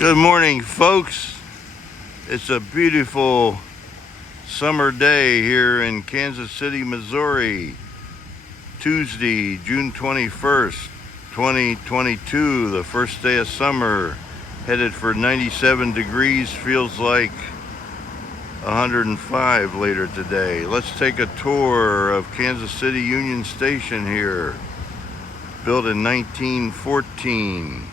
Good morning, folks. It's a beautiful summer day here in Kansas City, Missouri. Tuesday, June 21st, 2022, the first day of summer. Headed for 97 degrees, feels like 105 later today. Let's take a tour of Kansas City Union Station here. Built in 1914.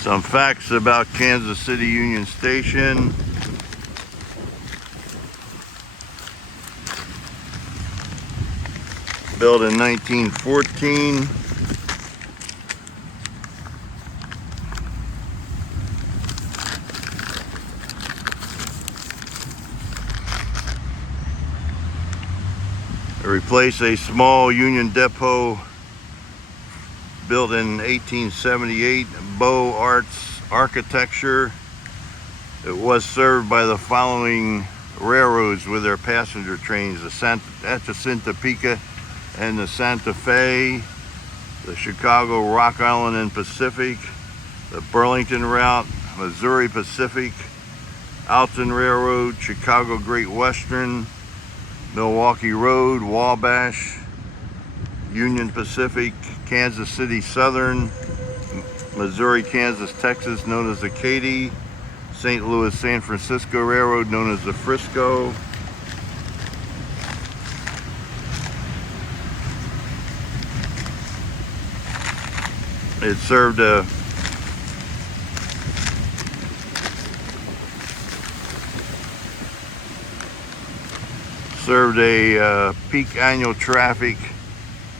Some facts about Kansas City Union Station. Built in 1914. It replaced a small Union Depot built in 1878, Beaux Arts architecture. It was served by the following railroads with their passenger trains: the Atchison, Topeka, and the Santa Fe, the Chicago, Rock Island and Pacific, the Burlington Route, Missouri Pacific, Alton Railroad, Chicago Great Western, Milwaukee Road, Wabash, Union Pacific, Kansas City Southern, Missouri, Kansas, Texas, known as the Katy, St. Louis, San Francisco Railroad, known as the Frisco. It served a peak annual traffic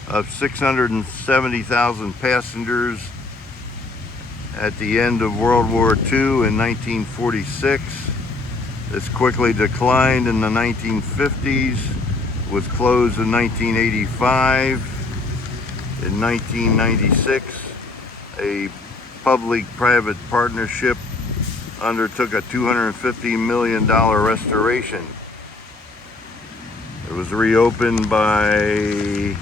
of 670,000 passengers at the end of World War II in 1946. This quickly declined in the 1950s, was closed in 1985. In 1996, a public-private partnership undertook a $250 million restoration. It was reopened by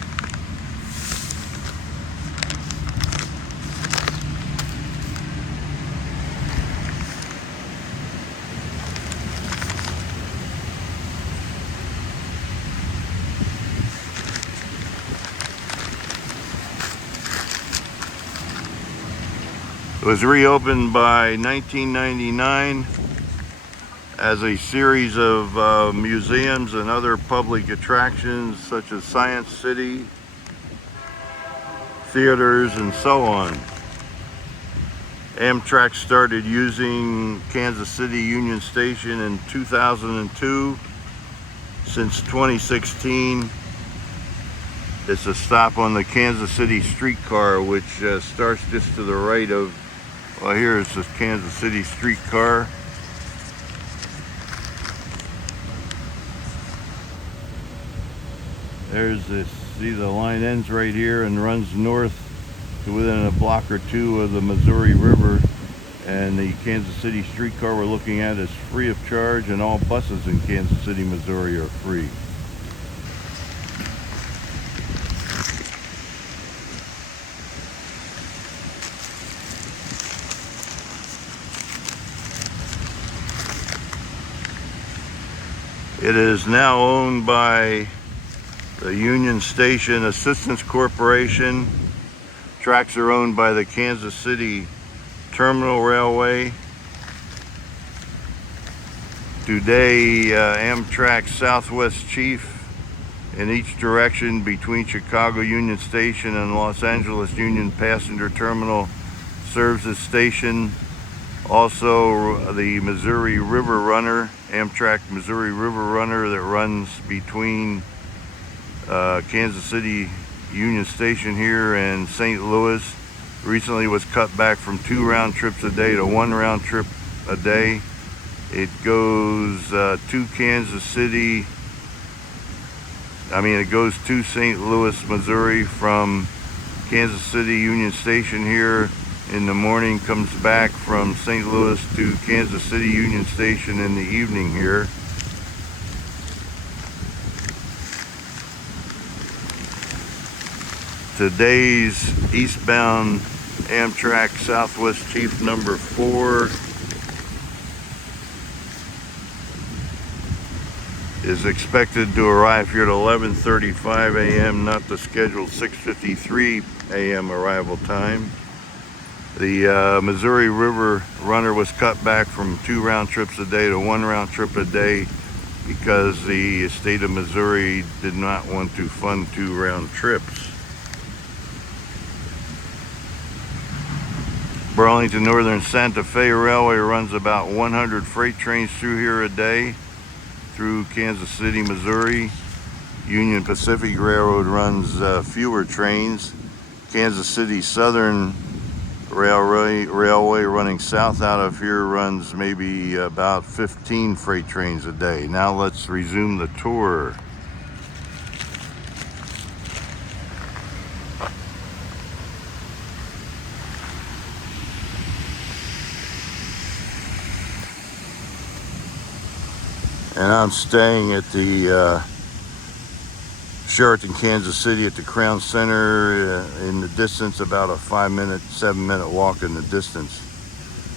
It was reopened by 1999 as a series of museums and other public attractions such as Science City, theaters, and so on. Amtrak started using Kansas City Union Station in 2002. Since 2016, it's a stop on the Kansas City streetcar, which starts just to the right of, well, here's the Kansas City streetcar. There's this, see, the line ends right here and runs north to within a block or two of the Missouri River. And the Kansas City streetcar we're looking at is free of charge, and all buses in Kansas City, Missouri are free. It is now owned by the Union Station Assistance Corporation. Tracks are owned by the Kansas City Terminal Railway. Today, Amtrak Southwest Chief in each direction between Chicago Union Station and Los Angeles Union Passenger Terminal serves this station. Also, the Missouri River Runner, Amtrak Missouri River Runner, that runs between Kansas City Union Station here in St. Louis. Recently was cut back from 2 round trips a day to 1 round trip a day. It goes to Kansas City. It goes to St. Louis, Missouri from Kansas City Union Station here in the morning, comes back from St. Louis to Kansas City Union Station in the evening here. Today's eastbound Amtrak Southwest Chief number 4 is expected to arrive here at 11:35 a.m., not the scheduled 6:53 a.m. arrival time. The Missouri River Runner was cut back from 2 round trips a day to 1 round trip a day because the state of Missouri did not want to fund 2 round trips. Burlington Northern Santa Fe Railway runs about 100 freight trains through here a day through Kansas City, Missouri. Union Pacific Railroad runs fewer trains. Kansas City Southern Railway running south out of here runs maybe about 15 freight trains a day. Now let's resume the tour. And I'm staying at the Sheraton Kansas City at the Crown Center in the distance, about a 7-minute walk in the distance.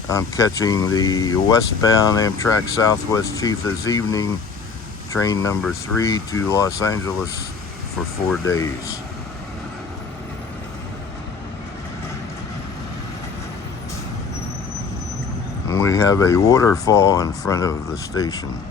I'm catching the westbound Amtrak Southwest Chief this evening, train number 3 to Los Angeles for 4 days. And we have a waterfall in front of the station.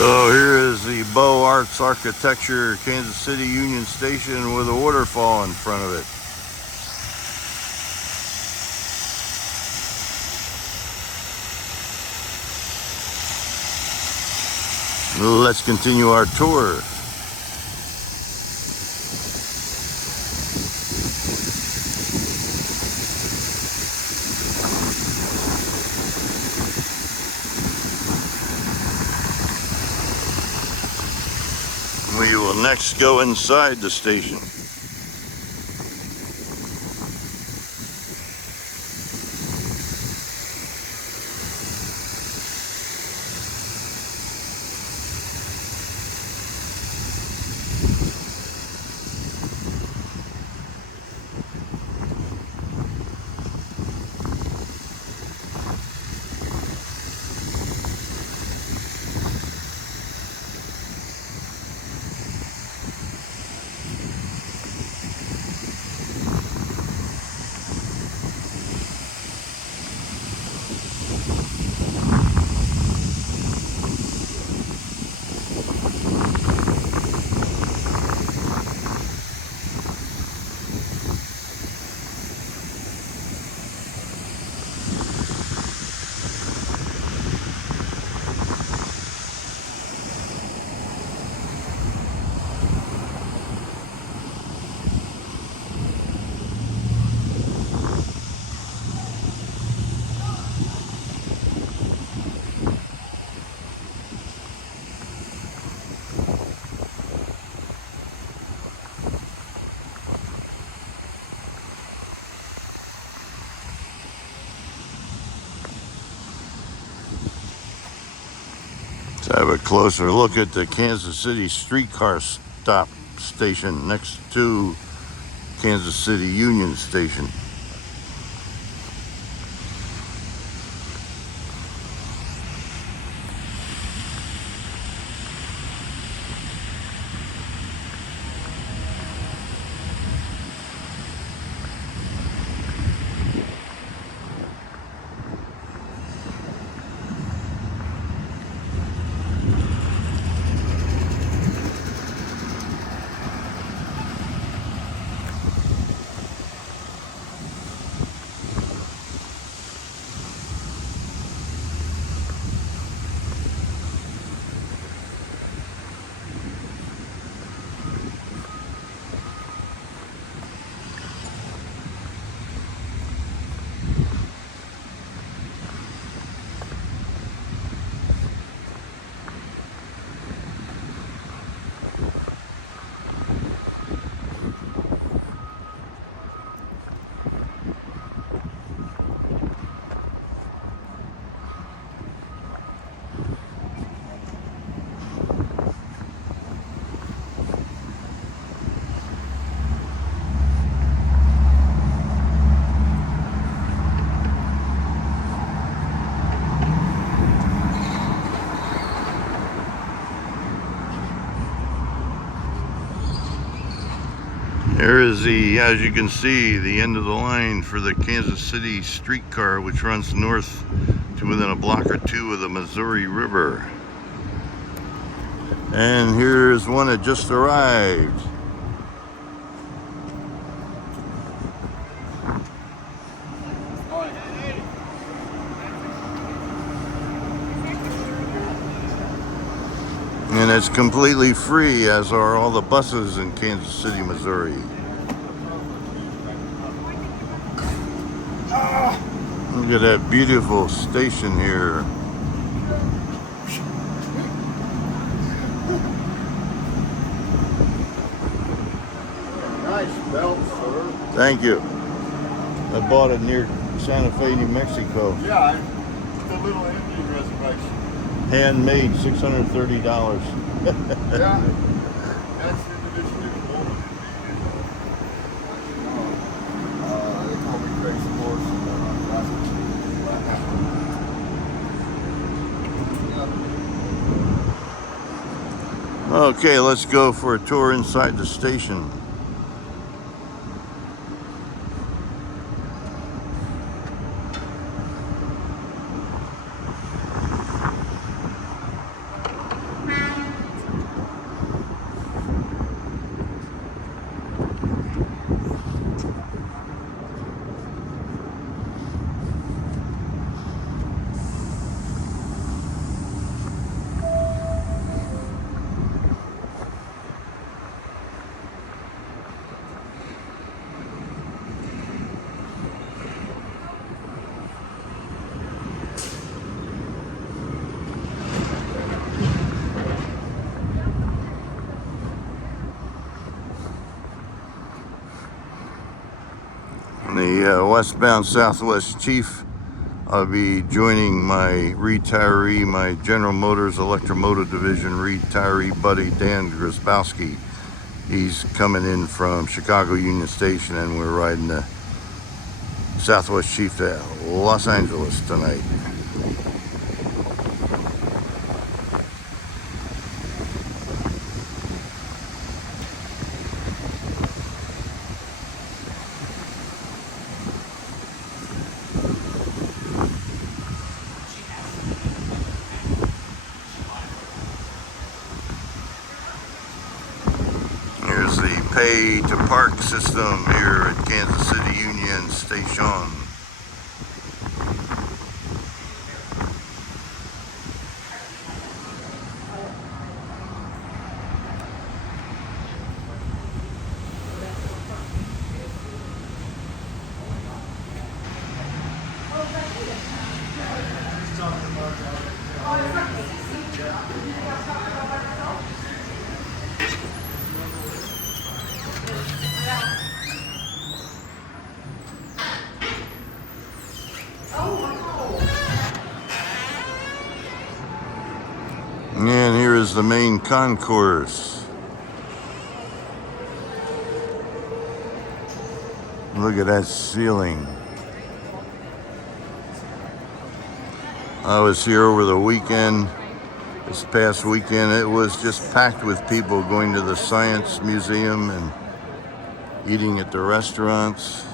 So here is the Beaux Arts Architecture Kansas City Union Station with a waterfall in front of it. Let's continue our tour. We will next go inside the station. Have a closer look at the Kansas City streetcar stop station next to Kansas City Union Station. There is as you can see, the end of the line for the Kansas City streetcar, which runs north to within a block or two of the Missouri River. And here's one that just arrived. And it's completely free, as are all the buses in Kansas City, Missouri. Look at that beautiful station here. Nice belt, sir. Thank you. I bought it near Santa Fe, New Mexico. Yeah, the little Indian reservation. Handmade, $630. Yeah, that's individual. They call me Crazy Horse. Okay, let's go for a tour inside the station. The westbound Southwest Chief, I'll be joining my retiree, my General Motors Electromotive Division retiree buddy, Dan Grzybowski. He's coming in from Chicago Union Station, and we're riding the Southwest Chief to Los Angeles tonight. Here's the pay to park system here at Kansas City Union Station. the main concourse. Look at that ceiling. I was here over the weekend. This past weekend, it was just packed with people going to the Science Museum and eating at the restaurants.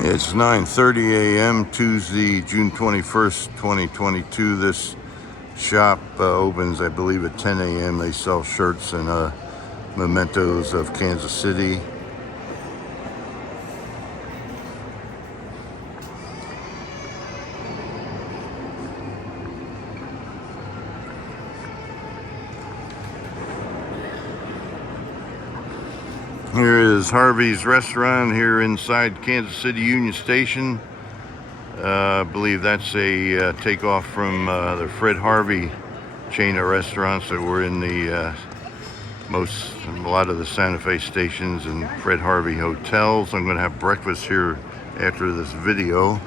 It's 9:30 a.m. Tuesday, June 21st, 2022. This shop opens, I believe, at 10 a.m. They sell shirts and mementos of Kansas City. Here is Harvey's Restaurant here inside Kansas City Union Station. I believe that's a takeoff from the Fred Harvey chain of restaurants that were in the a lot of the Santa Fe stations and Fred Harvey hotels. I'm going to have breakfast here after this video.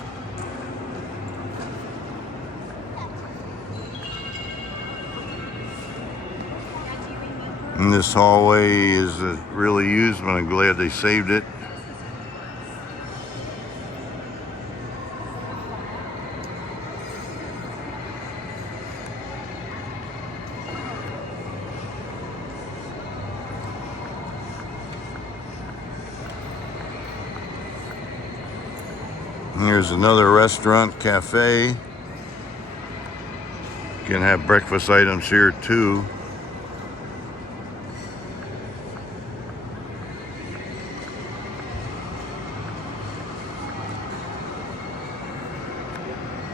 And this hallway is really used, but I'm glad they saved it. Here's another restaurant, cafe. You can have breakfast items here too.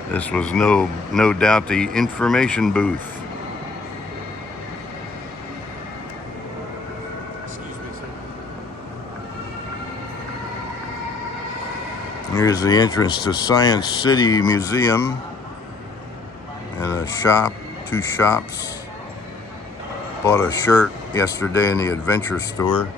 This was no doubt the information booth. Excuse me, sir. Here's the entrance to Science City Museum and a shop, two shops. Bought a shirt yesterday in the Adventure store.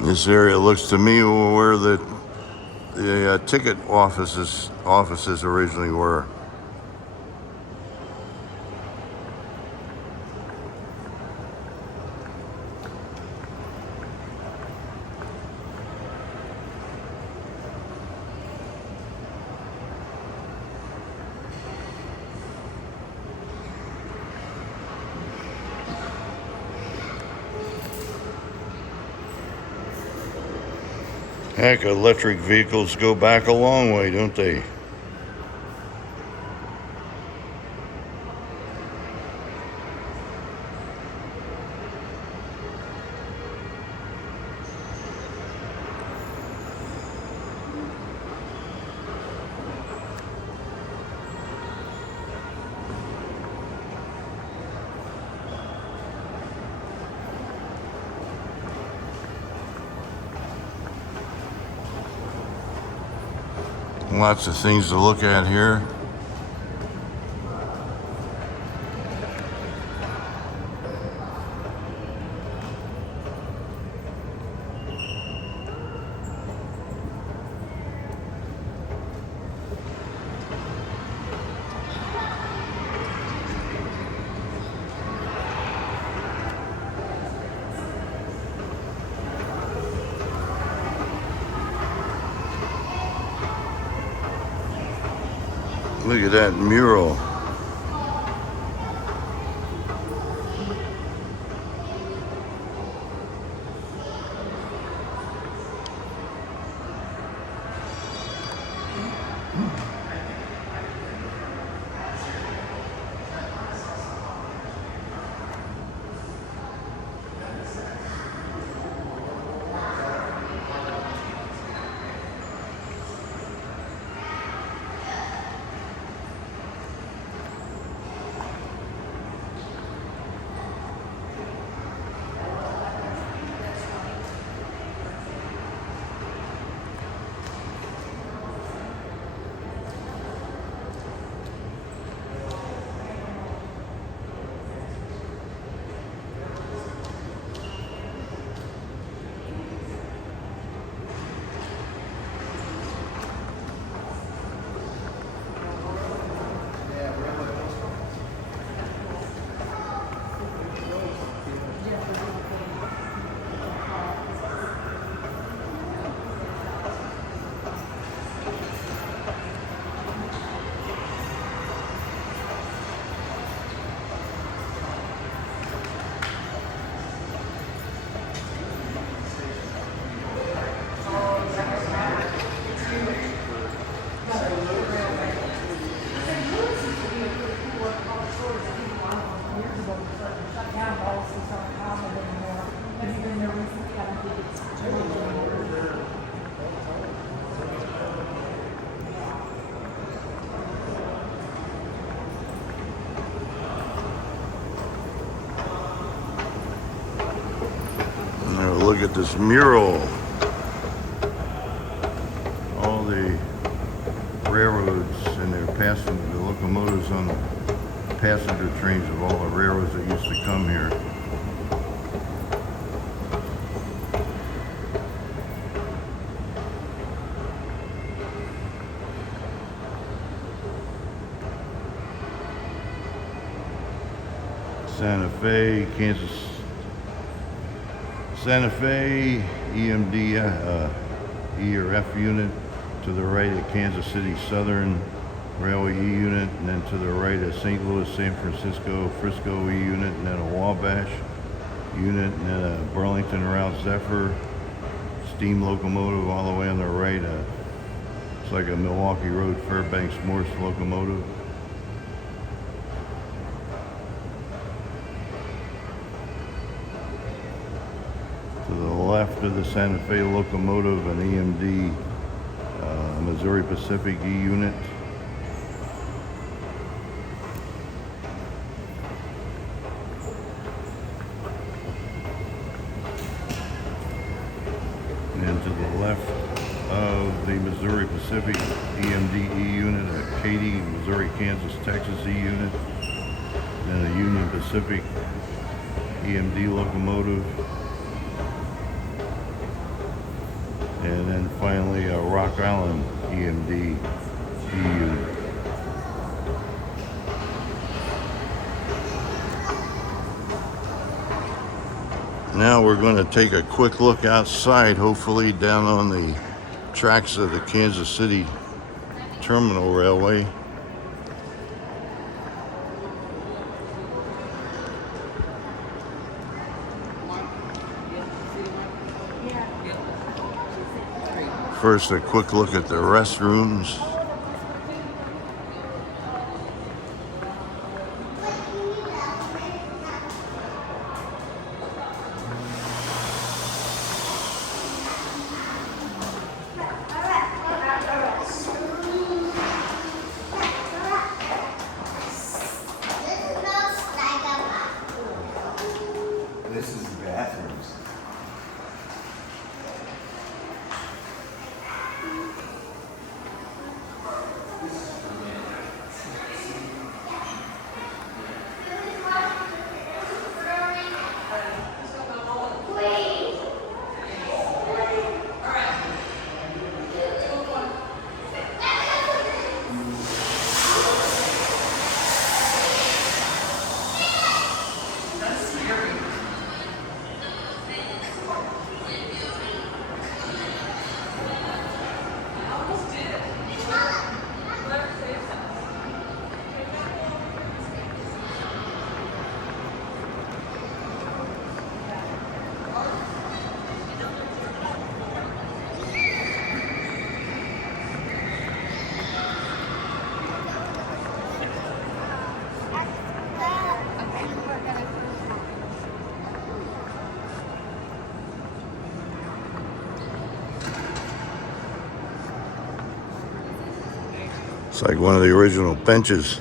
This area looks to me where the ticket offices originally were. Heck, electric vehicles go back a long way, don't they? Lots of things to look at here. Look at that mural. Now look at this mural. All the railroads and their passenger, the locomotives on the passenger trains of all the railroads that used to come here. Santa Fe, Santa Fe, EMD, E or F unit. To the right at Kansas City Southern Railway E unit, and then to the right at St. Louis, San Francisco, Frisco E unit, and then a Wabash unit, and then a Burlington Route Zephyr steam locomotive all the way on the right. It's like a Milwaukee Road Fairbanks Morse locomotive. To the left of the Santa Fe locomotive, an EMD Missouri Pacific E unit. And to the left of the Missouri Pacific EMD E unit, a Katy, Missouri, Kansas, Texas E unit, and a Union Pacific EMD locomotive. And then finally a Rock Island EMD E unit. Now we're going to take a quick look outside, hopefully down on the tracks of the Kansas City Terminal Railway. First, a quick look at the restrooms. This is the bathrooms. It's like one of the original benches.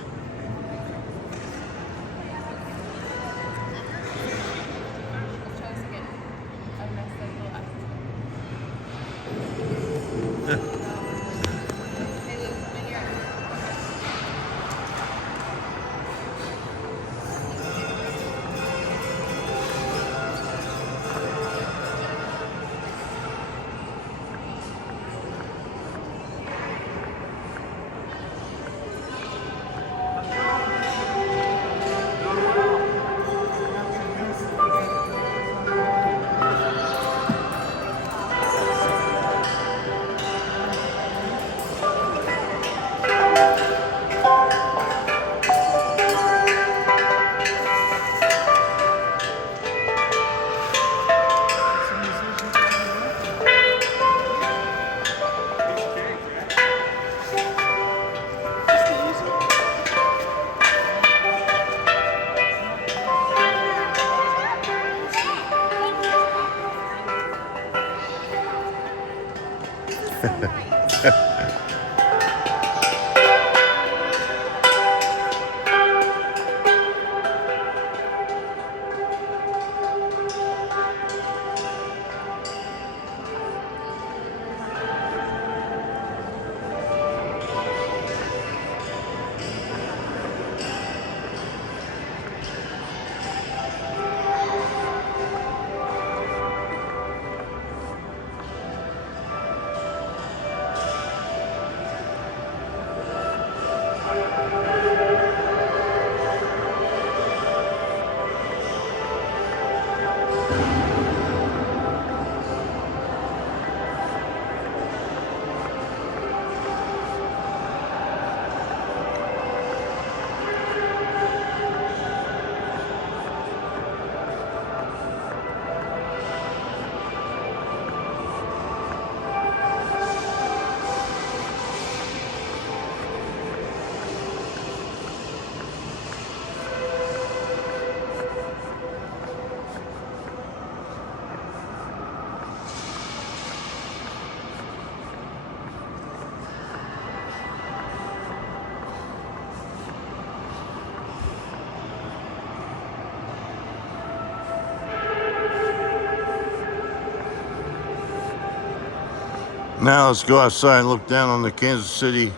Now let's go outside and look down on the Kansas City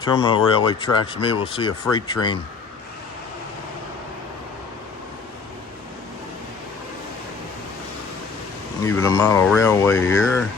Terminal Railway tracks. Maybe we'll see a freight train. Even a model railway here.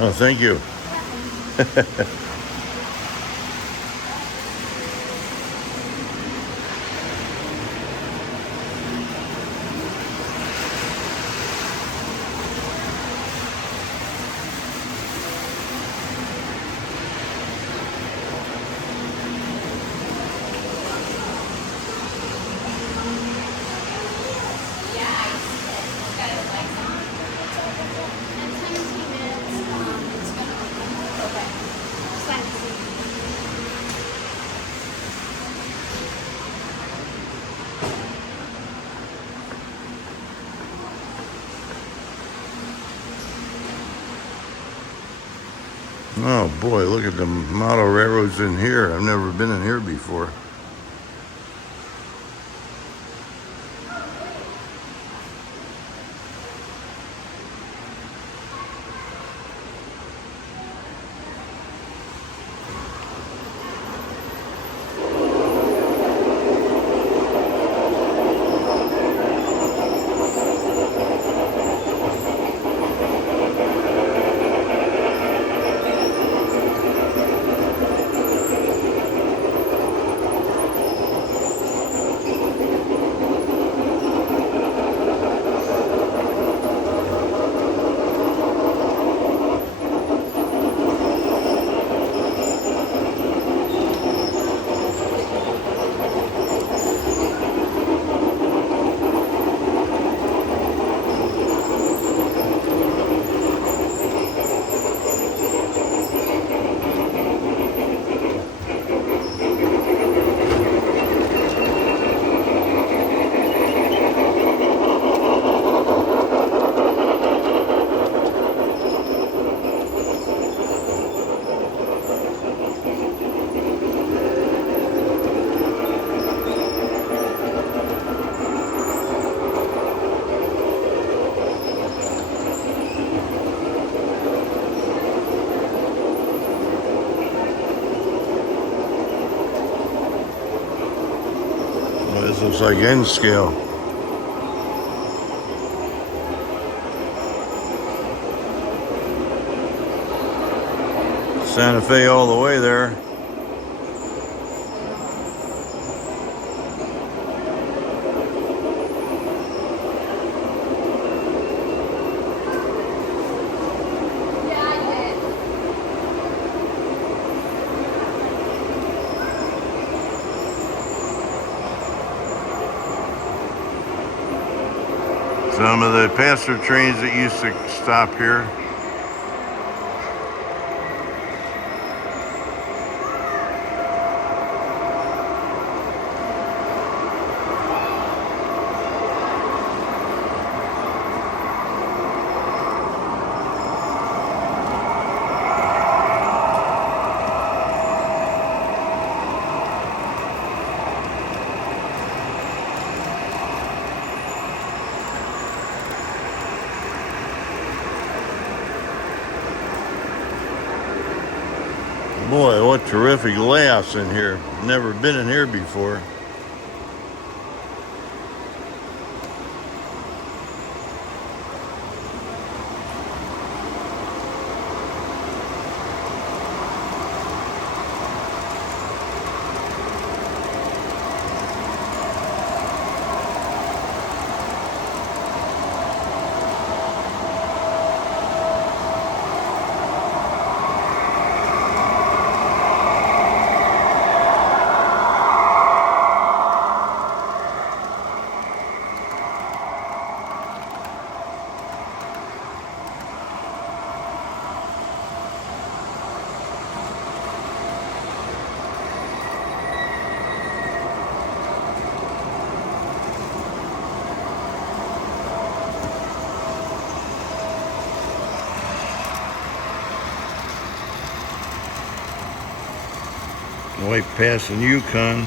Oh, thank you. Oh boy, look at the model railroads in here. I've never been in here before. looks like N scale. Santa Fe all the way there. Some of the passenger trains that used to stop here. Boy, what terrific layouts in here. Never been in here before. Way passing Yukon.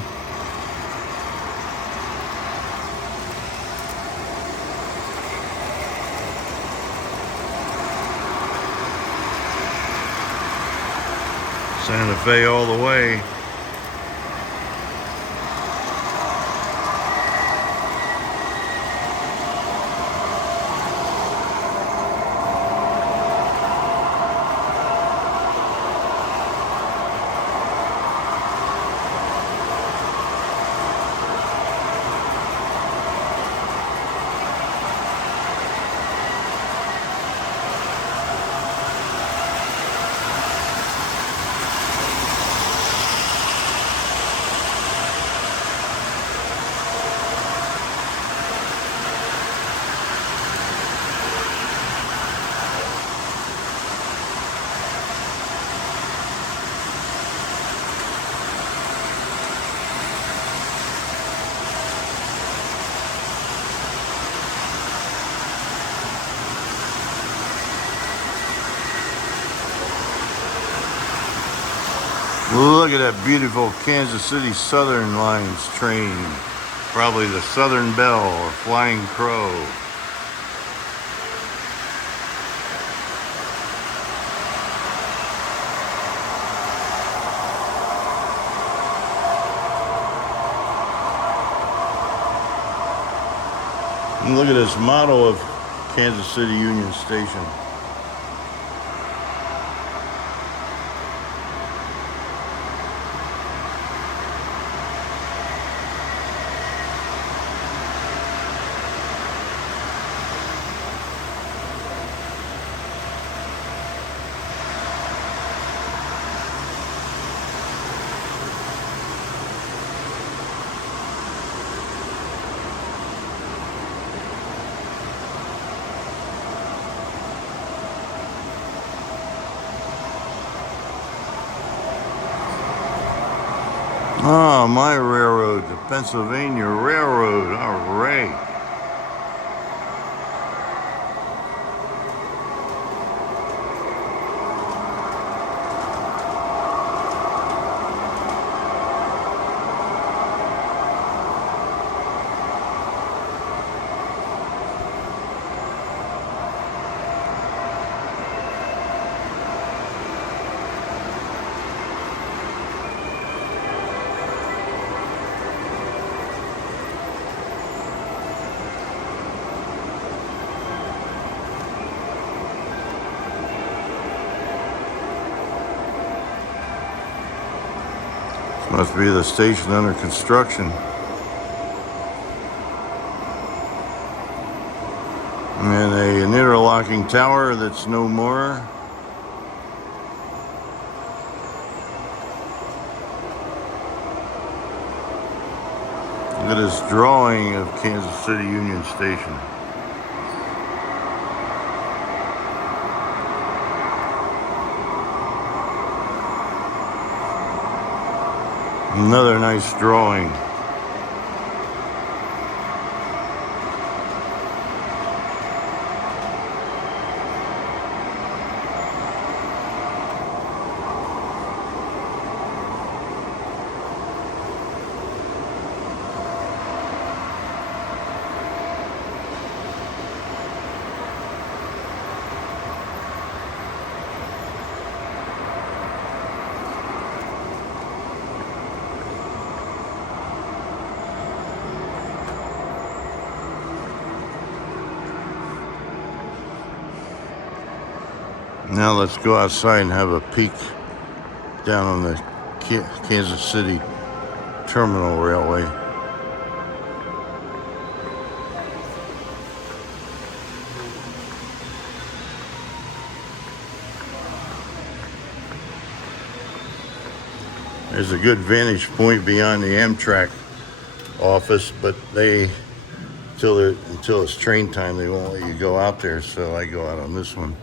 Santa Fe all the way. Look at that beautiful Kansas City Southern Lines train. Probably the Southern Belle or Flying Crow. And look at this motto of Kansas City Union Station. Ah, my railroad, the Pennsylvania Railroad. All right. Must be the station under construction. And an interlocking tower that's no more. Look at this drawing of Kansas City Union Station. Another nice drawing. Now let's go outside and have a peek down on the Kansas City Terminal Railway. There's a good vantage point beyond the Amtrak office, but until it's train time, they won't let you go out there, so I go out on this one.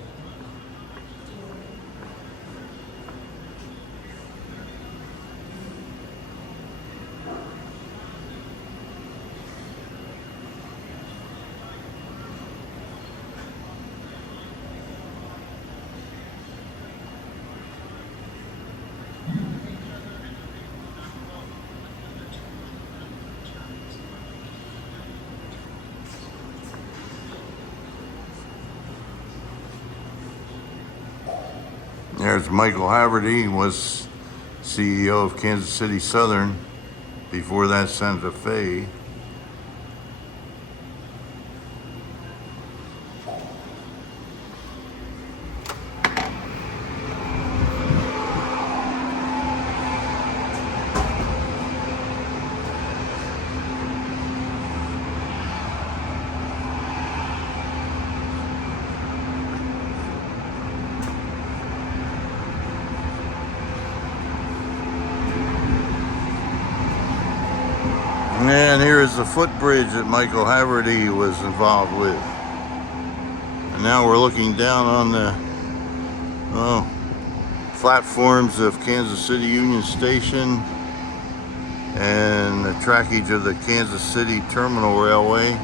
There's Michael Haverty. He was CEO of Kansas City Southern. Before that, Santa Fe. And here is the footbridge that Michael Haverty was involved with. And now we're looking down on the platforms of Kansas City Union Station and the trackage of the Kansas City Terminal Railway.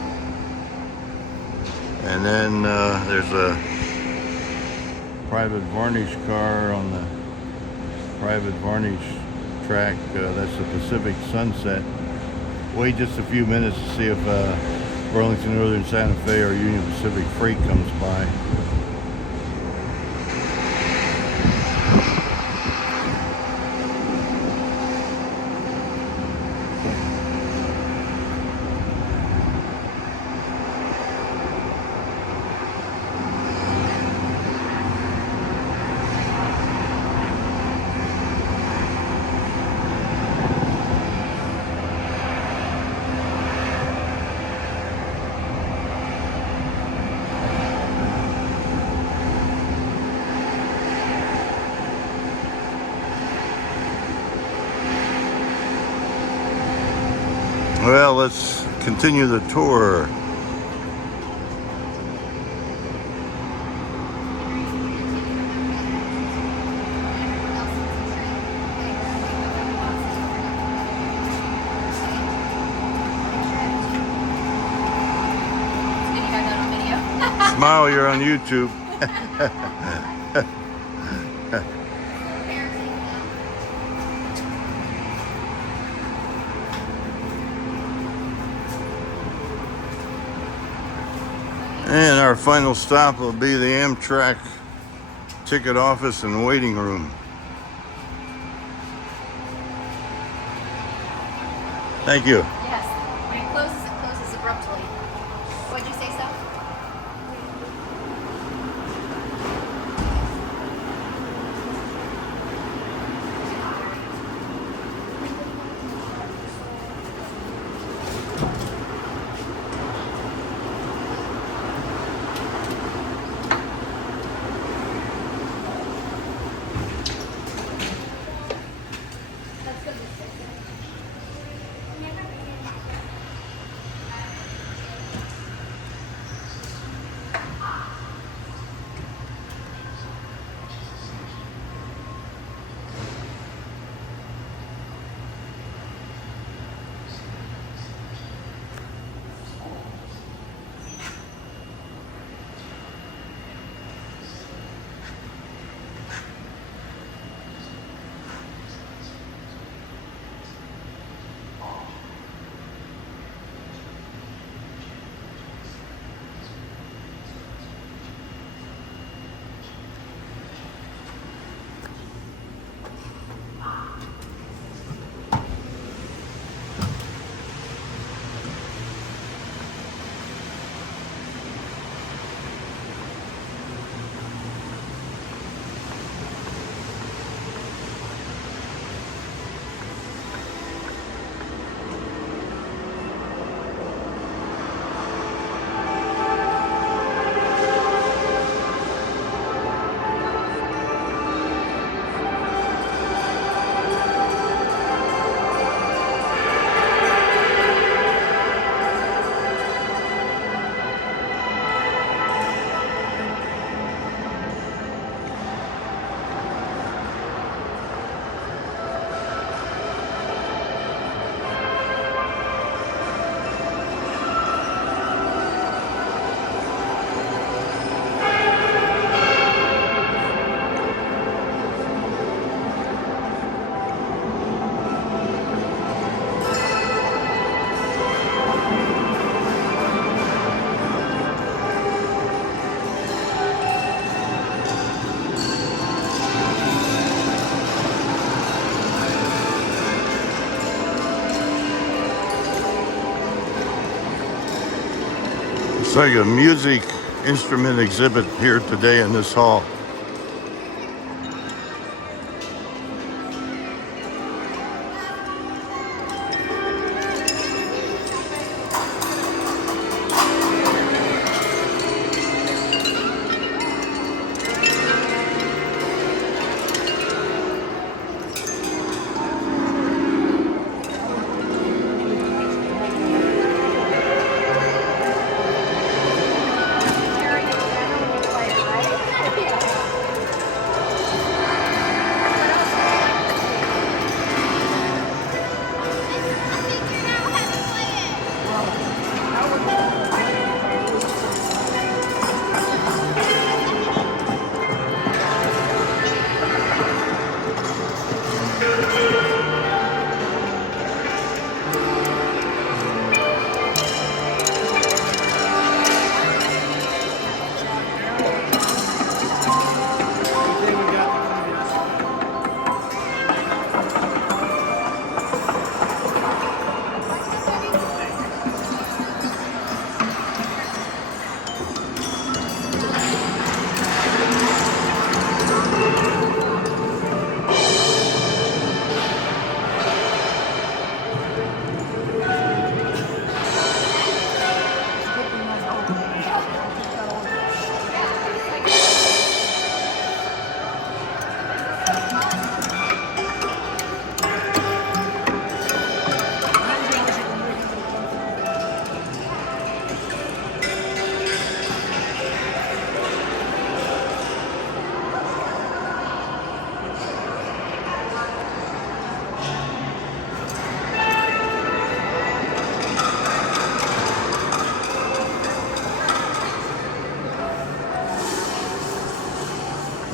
And then there's a private varnish car on the private varnish track. That's the Pacific Sunset. Wait just a few minutes to see if Burlington Northern Santa Fe or Union Pacific Freight comes by. Well, let's continue the tour. Smile, you're on YouTube. And our final stop will be the Amtrak ticket office and waiting room. Thank you. Yes. When it closes abruptly. What'd you say, Seth? like a music instrument exhibit here today in this hall.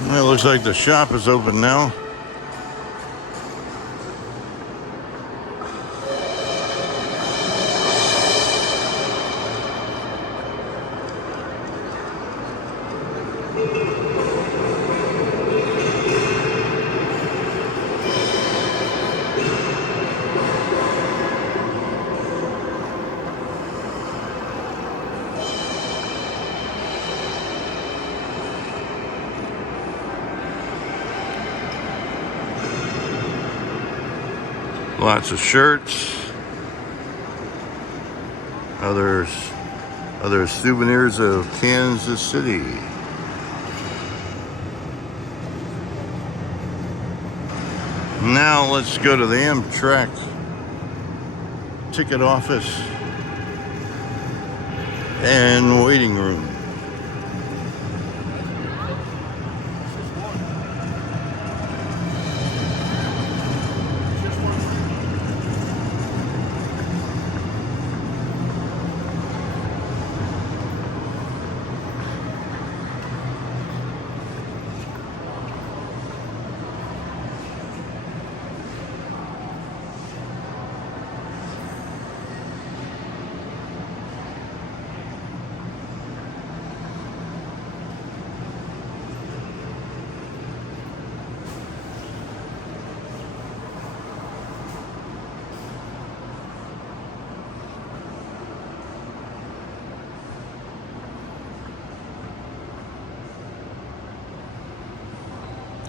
Well, it looks like the shop is open now. Lots of shirts, other souvenirs of Kansas City. Now let's go to the Amtrak ticket office and waiting room.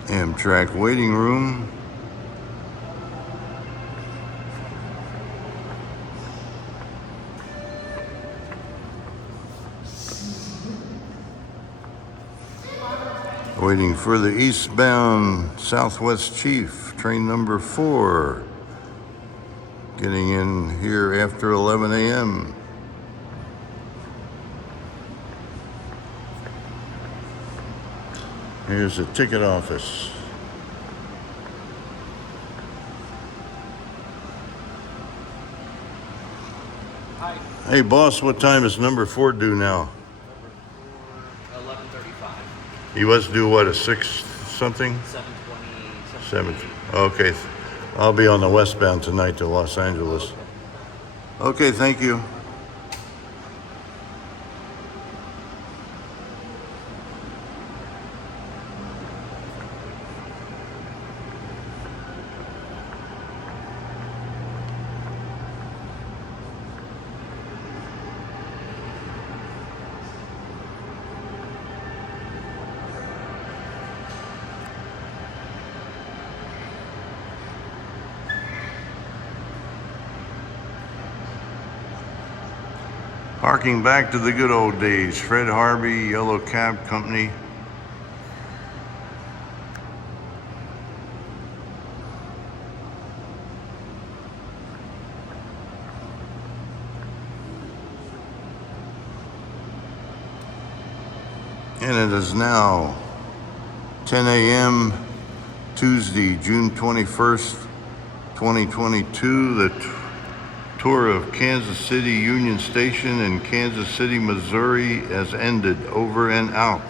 Amtrak waiting room. Waiting for the eastbound Southwest Chief, train number 4. Getting in here after 11 a.m. Here's the ticket office. Hi. Hey boss, what time is number 4 due now? 11:35. He was due what, a 6 something? 7:20. 7. Okay. I'll be on the westbound tonight to Los Angeles. Okay, thank you. Harking back to the good old days, Fred Harvey, Yellow Cab Company. And it is now 10 a.m. Tuesday, June 21st, 2022. The tour of Kansas City Union Station in Kansas City, Missouri has ended. Over and out.